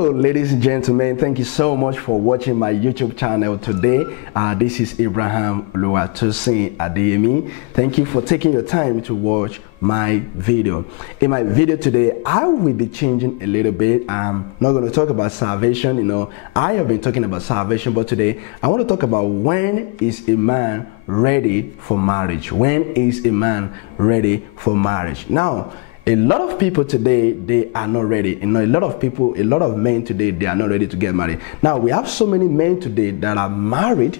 Hello ladies and gentlemen, thank you so much for watching my YouTube channel today. This is abrahamoluwatosin Adeyemi. Thank you for taking your time to watch my video. In my video today, I will be changing a little bit. I'm not going to talk about salvation. I have been talking about salvation, but today I want to talk about when is a man ready for marriage. When is a man ready for marriage? Now, a lot of people today, they are not ready. A lot of men today, they are not ready to get married. Now, we have so many men today that are married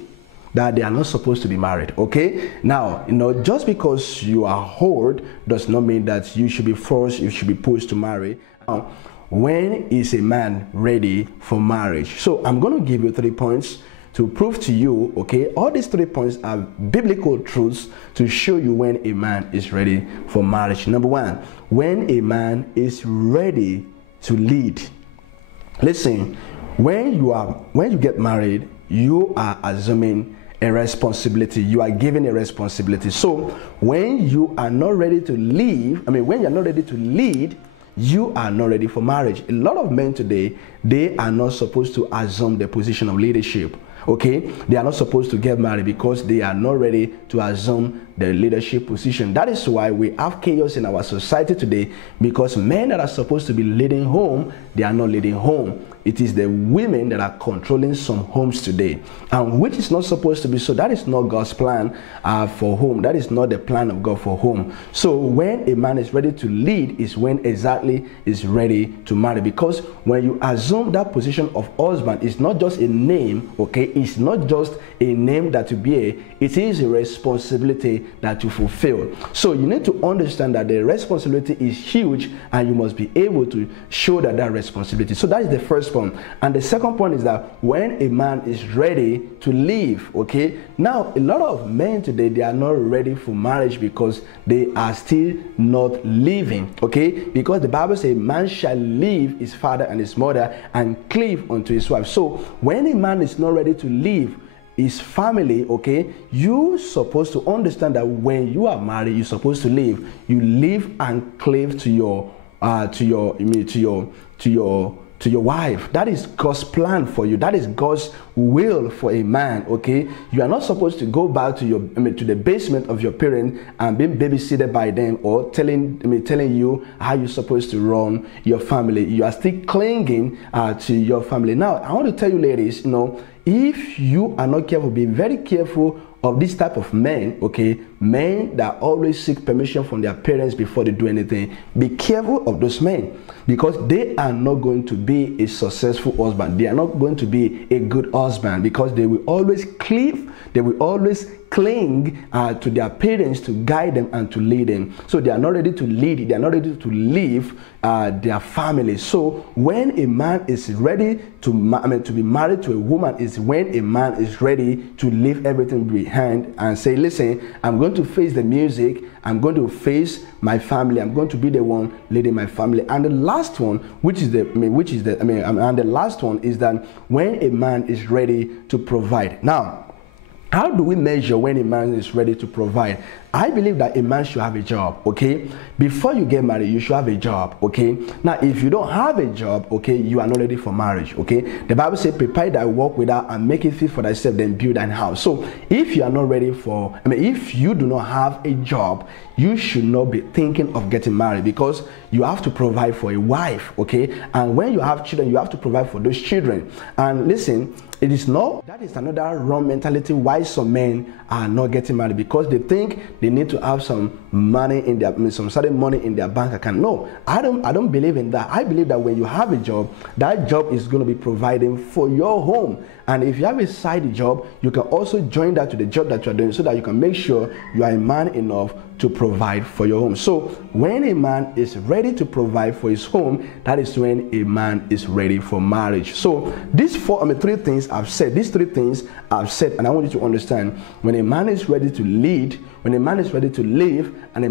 that they are not supposed to be married. Okay, now just because you are old does not mean that you should be forced, you should be pushed to marry. Now, when is a man ready for marriage? So I'm going to give you 3 points to prove to you, okay, all these 3 points are biblical truths to show you when a man is ready for marriage. Number 1, when a man is ready to lead. Listen, when you get married, you are assuming a responsibility. You are given a responsibility. So when you are not ready to when you're not ready to lead, you are not ready for marriage. A lot of men today, they are not supposed to assume the position of leadership. Okay, they are not supposed to get married because they are not ready to assume the leadership position. That is why we have chaos in our society today, because men that are supposed to be leading home, they are not leading home. It is the women that are controlling some homes today, and which is not supposed to be so. That is not God's plan for home. That is not the plan of God for home. So when a man is ready to lead is when exactly is ready to marry, because when you assume that position of husband, it's not just a name, okay? It's not just a name that you bear, it is a responsibility that you fulfill. So you need to understand that the responsibility is huge, and you must be able to show that responsibility. So that is the first point. And the second point is that when a man is ready to leave, okay? Now, a lot of men today, they are not ready for marriage because they are still not living, okay? Because the Bible says, man shall leave his father and his mother and cleave unto his wife. So when a man is not ready to leave his family, okay, you're supposed to understand that when you are married, you're supposed to live. You live and cleave to your wife. That is God's plan for you. That is God's will for a man, okay? You are not supposed to go back to to the basement of your parents and be babysitted by them, or telling you how you're supposed to run your family. You are still clinging to your family. Now, I want to tell you ladies, if you are not careful, be very careful of this type of men, okay? Men that always seek permission from their parents before they do anything. Be careful of those men, because they are not going to be a successful husband. They are not going to be a good husband, because they will always cleave, they will always cling to their parents to guide them and to lead them. So they are not ready to lead, they are not ready to leave their family. So when a man is ready to be married to a woman is when a man is ready to leave everything behind and say, listen, I'm going to face the music, I'm going to face my family, I'm going to be the one leading my family. And the last one, and the last one is that when a man is ready to provide. Now, how do we measure when a man is ready to provide? I believe that a man should have a job, okay? Before you get married, you should have a job, okay? Now, if you don't have a job, okay, you are not ready for marriage, okay? The Bible says, prepare thy work without and make it fit for thyself, then build thine house. So, if you are not ready for, if you do not have a job, you should not be thinking of getting married, because you have to provide for a wife, okay? And when you have children, you have to provide for those children. And listen, that is another wrong mentality why some men are not getting married, because they think they need to have some money in their, some certain money in their bank account. No, I don't believe in that. I believe that when you have a job, that job is going to be providing for your home. And if you have a side job, you can also join that to the job that you're doing, so that you can make sure you are a man enough to provide for your home. So when a man is ready to provide for his home, that is when a man is ready for marriage. So these three things I've said, and I want you to understand, when a man is ready to lead, when a man is ready to live, and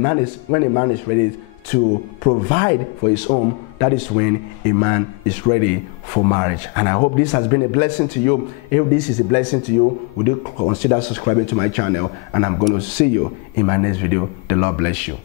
when a man is ready to provide for his home, that is when a man is ready for marriage. And I hope this has been a blessing to you. If this is a blessing to you, would you consider subscribing to my channel? And I'm going to see you in my next video. The Lord bless you.